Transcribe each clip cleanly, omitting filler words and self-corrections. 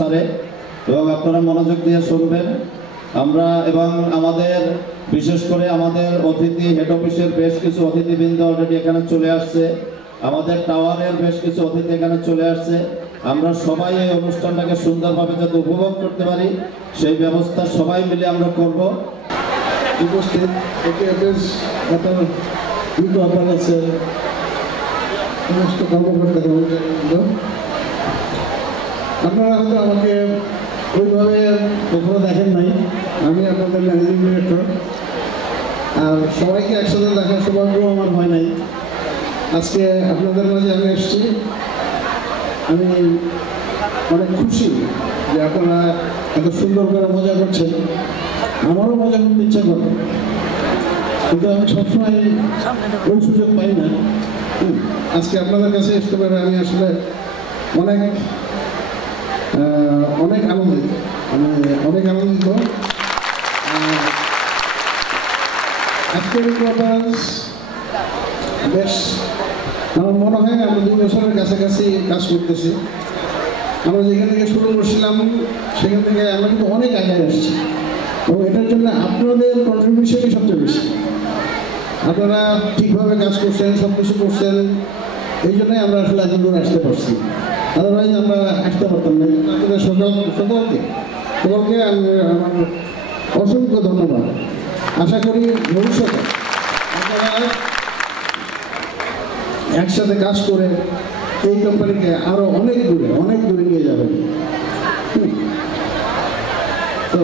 সারে এবং আপনারা মনোযোগ দিয়ে শুনবেন। আমরা এবং আমাদের বিশেষ করে আমাদের অতিথি হেড অফিসের বেশ কিছু অতিথিবৃন্দ অলরেডি এখানে চলে আসছে, আমাদের টাওয়ারের বেশ কিছু অতিথি এখানে চলে আসছে। আমরা সবাই এই অনুষ্ঠানটাকে সুন্দরভাবে যাতে উপভোগ করতে পারি সেই ব্যবস্থা সবাই মিলে আমরা করব। উপস্থিত আছে সমস্ত কর্মকর্তা, আপনারা হয়তো আমাকে ওইভাবে কখনো দেখেন নাই। আমি আপনাদের ম্যানেজিং ডিরেক্টর, আর সবাইকে একসাথে দেখার সৌভাগ্য আমার হয় নাই। আজকে আপনাদের মাঝে আমি এসেছি, আমি অনেক খুশি যে আপনারা এত সুন্দর করে মজা করছেন। আমারও মজা করতে ইচ্ছা করে, কিন্তু আমি সবসময় ওই সুযোগ পাই না। আজকে আপনাদের কাছে আসতে পারে আমি আসলে অনেক অনেক আনন্দিত, অনেক আনন্দিত। আজকের কনফারেন্স বেশ আমার মনে হয় আমরা 2 বছরের কাছাকাছি কাজ করতেছি। আমরা যেখান থেকে শুরু করছিলাম সেখান থেকে আমরা কিন্তু অনেক আগে আসছি, এবং এটার জন্য আপনাদের কন্ট্রিবিউশনই সবচেয়ে বেশি। আপনারা ঠিকভাবে কাজ করছেন, সব কিছু করছেন, এই জন্যই আমরা আসলে এত দূর আসতে পারছি। আদারওয়াইজ আমরা আসতে পারতাম না। আপনাদের সকলকে আমি আমার অসংখ্য ধন্যবাদ। আশা করি ভবিষ্যতে আপনারা একসাথে কাজ করে এই কোম্পানিকে আরও অনেক দূরে নিয়ে যাবেন। তো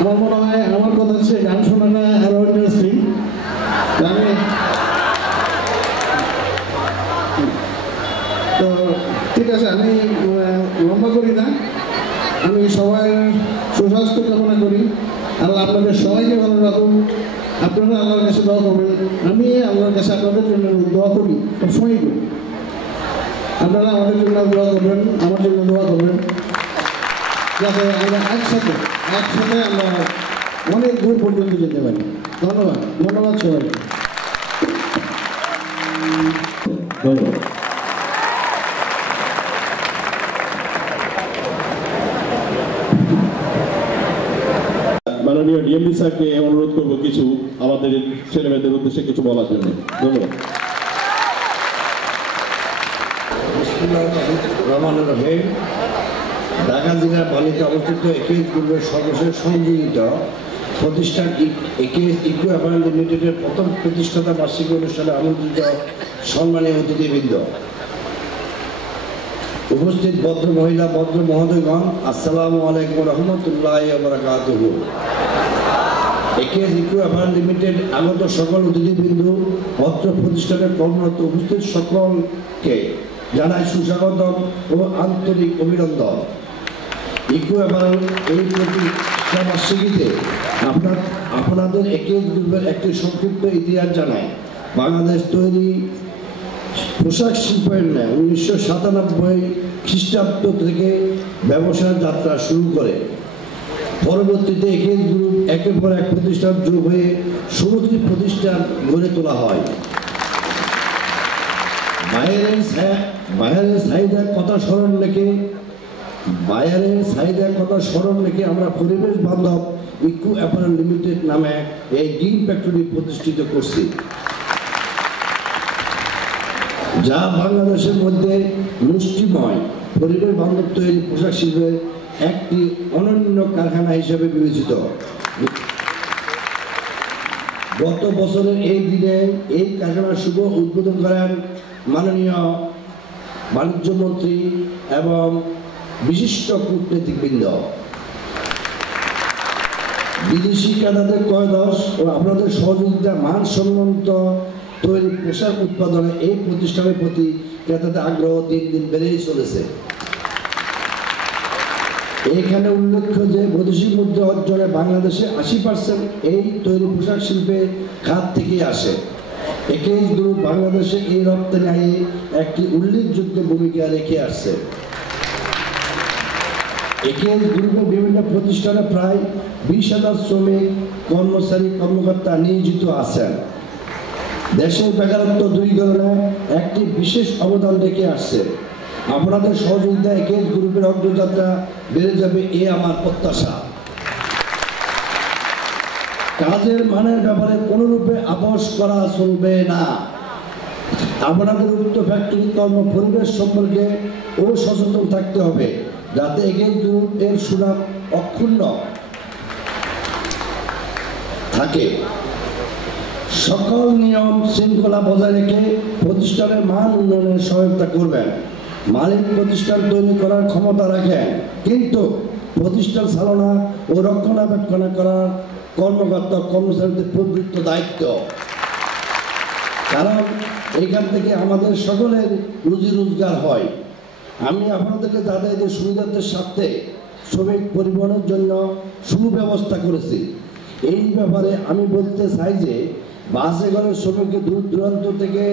আমার মনে হয় আমার কথা হচ্ছে গান শোনাটা আরও ইন্টারেস্টিং। আমি তো ঠিক আছে, আমি লম্বা করি না। আমি সবাই সুস্বাস্থ্য কামনা করি। আল্লাহ আপনাদের সবাইকে ভালো রাখুন। আপনারা আল্লাহর কাছে দোয়া করবেন, আমি আল্লাহর কাছে আপনাদের জন্য দোয়া করি, সবসময় করি। আপনারা আমাদের জন্য দোয়া করবেন, আমার জন্য দোয়া করবেন, যাতে আমরা একসাথে আমরা অনেক দূর পর্যন্ত যেতে পারি। ধন্যবাদ সবাইকে। ধন্যবাদ। মাননীয় ডিএমডি স্যারকে অনুরোধ করবো কিছু আমাদের ছেলেমেয়েদের উদ্দেশ্যে কিছু বলার জন্য। ধন্যবাদ। রহমানুর রহিম। ঢাকা জেলার বালিতে অবস্থিত একেএস গ্রুপের সর্বশেষ সংযোজিত প্রতিষ্ঠান একেএস ইকো অ্যাপারেল লিমিটেডের প্রথম প্রতিষ্ঠাতা বার্ষিকী অনুষ্ঠানে আমন্ত্রিত সম্মানীয় অতিথিবৃন্দ, উপস্থিত ভদ্র মহিলা, ভদ্র মহোদয়গণ, আসসালামু আলাইকুম রহমতুল্লাহি ওয়া বারাকাতুহু। একেএস ইকো অ্যাপারেল লিমিটেড আগত সকল অতিথিবৃন্দ, ভদ্র প্রতিষ্ঠানের কর্মরত উপস্থিত সকলকে জানাই সুস্বাগতম ও আন্তরিক অভিনন্দন। ইকো অ্যাপারেল এই প্রতিষ্ঠা বার্ষিকীতে আপনাদের একেএস গ্রুপের একটি সংক্ষিপ্ত ইতিহাস জানায়। বাংলাদেশ তৈরি পোশাক শিল্পের ন্যায় 1997 খ্রিস্টাব্দ থেকে ব্যবসার যাত্রা শুরু করে। পরবর্তীতে একেএস গ্রুপ একের পর এক প্রতিষ্ঠান যোগ হয়ে 16টি প্রতিষ্ঠান গড়ে তোলা হয়। বায়ারের চাহিদার কথা স্মরণ রেখে আমরা পরিবেশ বান্ধব ইকো অ্যাপারেল লিমিটেড নামে এই গ্রিন ফ্যাক্টরি প্রতিষ্ঠিত করছি, যা বাংলাদেশের মধ্যে মুষ্টিময় পরিবেশ বান্ধব তৈরি পোশাক শিল্পের একটি অনন্য কারখানা হিসেবে বিবেচিত। গত বছরের এই দিনে এই কারখানার শুভ উদ্বোধন করেন মাননীয় বাণিজ্য মন্ত্রী এবং বিশিষ্ট কূটনীতিকবৃন্দ। বিদেশি ক্রেতাদের ক্রয়দশ ও আপনাদের সহযোগিতা মানসম্মত তৈরি পোশাক উৎপাদনে এই প্রতিষ্ঠানের প্রতি ক্রেতাদের আগ্রহ দিন দিন বেড়েই চলেছে। এখানে উল্লেখ্য যে বৈদেশিক মুদ্রা অর্জনে বাংলাদেশে 80% এই তৈরি পোশাক শিল্পের খাত থেকেই আসে। একেএস গ্রুপ বাংলাদেশে এই রপ্তানি একটি উল্লেখযোগ্য ভূমিকা রেখে আসছে। একেএস গ্রুপের বিভিন্ন প্রতিষ্ঠানে প্রায় 20,000 শ্রমিক, কর্মচারী, কর্মকর্তা নিয়োজিত আছেন। দেশের বেকারত্ব দূরীকরণে একটি বিশেষ অবদান রেখে আসছে। আপনাদের সহযোগিতা একেজ গ্রুপের অগ্রযাত্রা বেড়ে যাবে এ আমার প্রত্যাশা। কাজের মানের ব্যাপারে কোনোরূপে আপোষ করা চলবে না। আপনাদের উক্ত ফ্যাক্টরি কর্ম পরিবেশ সম্পর্কে ও সচেতন থাকতে হবে, যাতে একেজ গ্রুপ এর সুনাম অক্ষুণ্ণ থাকে। সকল নিয়ম শৃঙ্খলা বজায় রেখে প্রতিষ্ঠানের মান উন্নয়নের সহায়তা করবেন। মালিক প্রতিষ্ঠান তৈরি করার ক্ষমতা রাখেন, কিন্তু প্রতিষ্ঠান চালনা ও রক্ষণাবেক্ষণ করার কর্মকর্তা কর্মচারীদের প্রবৃত্ত দায়িত্ব। কারণ এইখান থেকে আমাদের সকলের রুজি রোজগার হয়। আমি আপনাদেরকে যাতায়াতের সুবিধার্থের সাথে শ্রমিক পরিবহনের জন্য সুব্যবস্থা করেছি। এই ব্যাপারে আমি বলতে চাই যে বাসে করে শ্রমিককে দূর দূরান্ত থেকে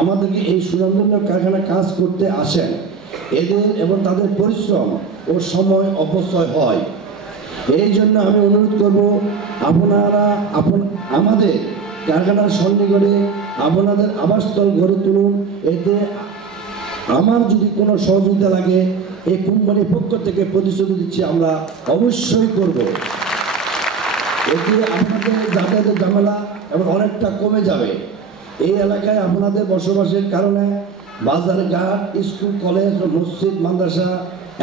আমাদেরকে এই সুনামধন্য কারখানায় কাজ করতে আসেন, এদের এবং তাদের পরিশ্রম ও সময় অপচয় হয়। এই জন্য আমি অনুরোধ করব, আপনারা আমাদের কারখানার সন্নিকটে আপনাদের আবাসস্থল গড়ে তুলুন। এতে আমার যদি কোনো সহযোগিতা লাগে এই কোম্পানির পক্ষ থেকে প্রতিশ্রুতি দিচ্ছি আমরা অবশ্যই করব। এতে আপনাদের যাতায়াতের ঝামেলা এবং অনেকটা কমে যাবে। এই এলাকায় আপনাদের বসবাসের কারণে বাজার ঘাট, স্কুল, কলেজ, মসজিদ, মাদ্রাসা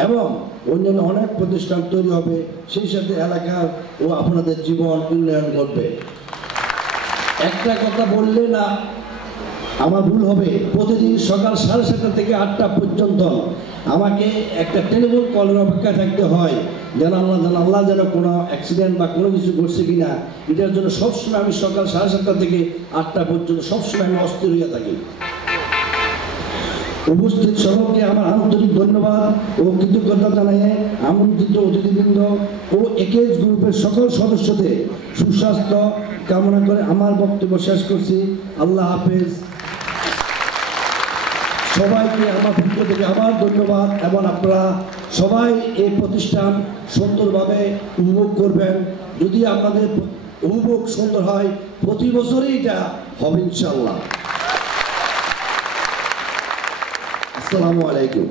এবং অন্যান্য অনেক প্রতিষ্ঠান তৈরি হবে। সেই সাথে এলাকার ও আপনাদের জীবন উন্নয়ন ঘটবে। একটা কথা বললে না আমার ভুল হবে, প্রতিদিন সকাল 7:30 থেকে 8টা পর্যন্ত আমাকে একটা টেলিফোন কলের অপেক্ষা থাকতে হয়, যেন আল্লাহ যেন কোনো অ্যাক্সিডেন্ট বা কোনো কিছু ঘটছে কিনা, এটার জন্য সবসময় আমি সকাল 7:30 থেকে 8টা পর্যন্ত সবসময় আমি অস্থির হয়ে থাকি। উপস্থিত সকলকে আমার আন্তরিক ধন্যবাদ ও কৃতজ্ঞতা জানিয়ে আমন্ত্রিত অতিথিবৃন্দ ও একেজ গ্রুপের সকল সদস্যদের সুস্বাস্থ্য কামনা করে আমার বক্তব্য শেষ করছি। আল্লাহ হাফেজ। সবাইকে আমার পক্ষ থেকে আবার ধন্যবাদ, এবং আপনারা সবাই এই প্রতিষ্ঠান সুন্দরভাবে উপভোগ করবেন। যদি আপনাদের উপভোগ সুন্দর হয়, প্রতি বছরই এটা হবে ইনশাআল্লাহ। আসসালামু আলাইকুম।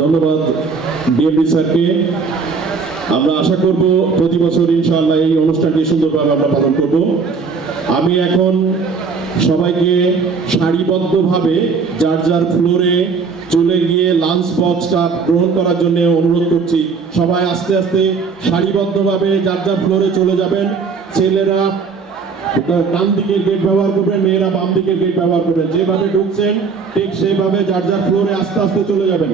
ধন্যবাদ ডিএমডি স্যারকে। আমরা আশা করব প্রতি বছর ইনশাআল্লাহ এই অনুষ্ঠানটি সুন্দরভাবে আমরা পালন করব। আমি এখন সবাইকে সারিবদ্ধভাবে যার যার ফ্লোরে চলে গিয়ে লাঞ্চ বক্সটা গ্রহণ করার জন্য অনুরোধ করছি। সবাই আস্তে আস্তে সারিবদ্ধভাবে যার যার ফ্লোরে চলে যাবেন। ছেলেরা ডান দিকের গেট ব্যবহার করবেন, মেয়েরা বাম দিকের গেট ব্যবহার করবেন। যেভাবে ঢুকছেন ঠিক সেভাবে যার যার ফ্লোরে আস্তে আস্তে চলে যাবেন।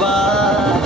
বাজ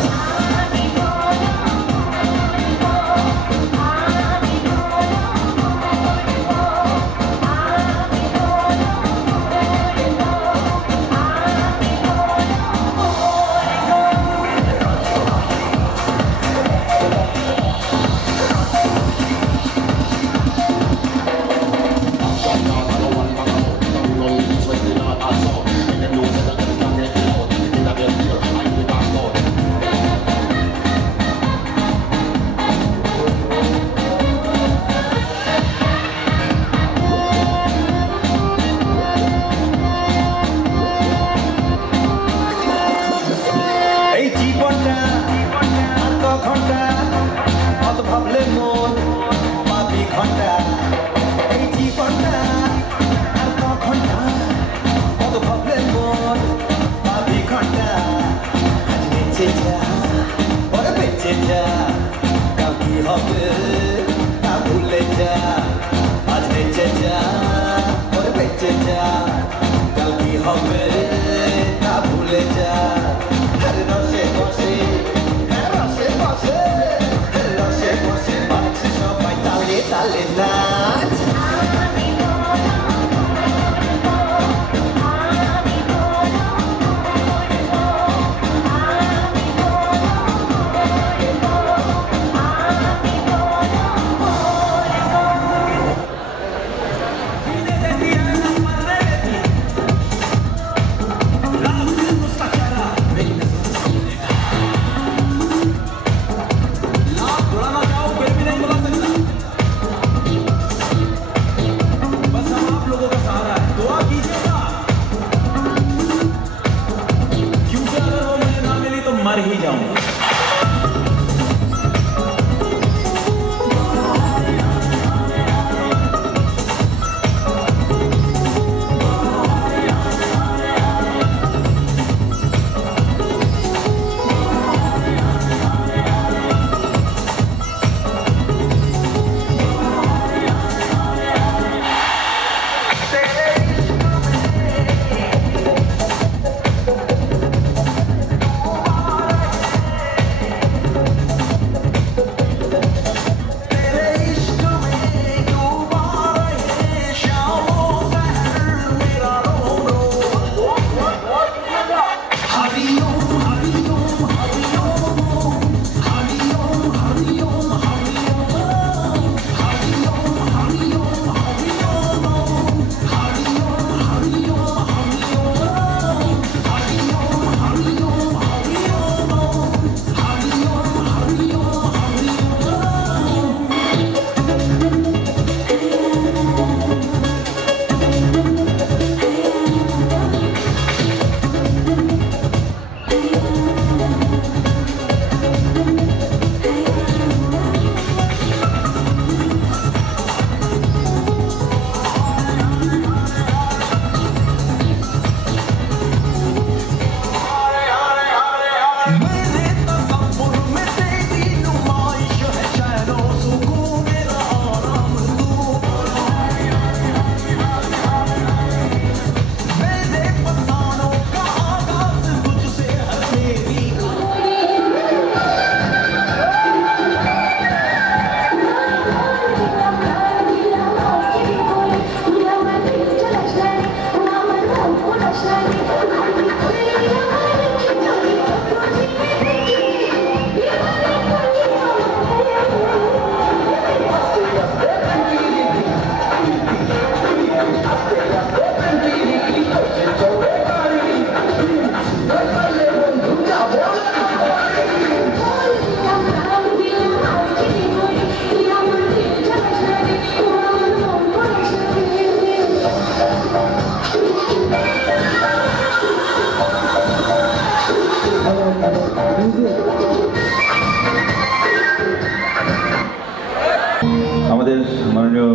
আমাদের মাননীয়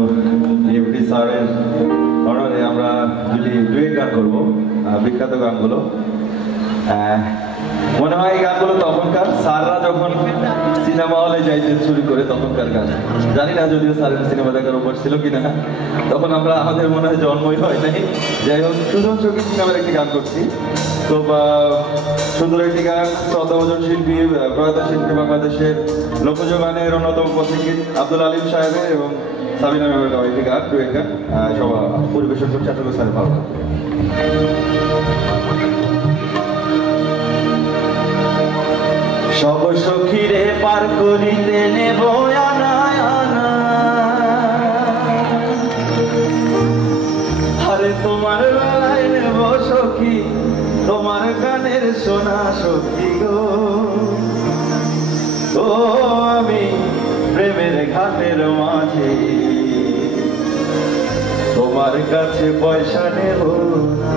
ডিএমপি স্যারের অনারে আমরা দুটি ডুয়েট গান করবো, বিখ্যাত গানগুলো। মনে হয় এই গানগুলো তখনকার স্যাররা যখন সিনেমা হলে যাইতে শুরু করে তখনকার গান। জানি না যদিও স্যারের সিনেমা দেখার উপর ছিল কিনা, তখন আমরা আমাদের মনে হয় জন্মই হয় নাই। যাই হোক, সুজন চৌকি সিনেমার একটি গান করছি। তো সুন্দর একটি গান শ্রদ্ধাভাজন শিল্পী প্রয়াত শিল্পী বাংলাদেশের লোকযোগানের অন্যতম পথিকৃৎ আব্দুল আলিম সাহেবের এবং সাবিনা ম্যামের গাওয়া একটি গান ডুয়েট গান সবাই পরিবেশন করছে আশা করি স্যার ভালো লাগবে। সব সখীরে পার করিতে নেব আনা আনা, আরে তোমার বেলায় নেব সখী তোমার গানের সোনা সখী গো। ও আমি প্রেমের ঘাটের মাঝে তোমার কাছে পয়সা নেব না।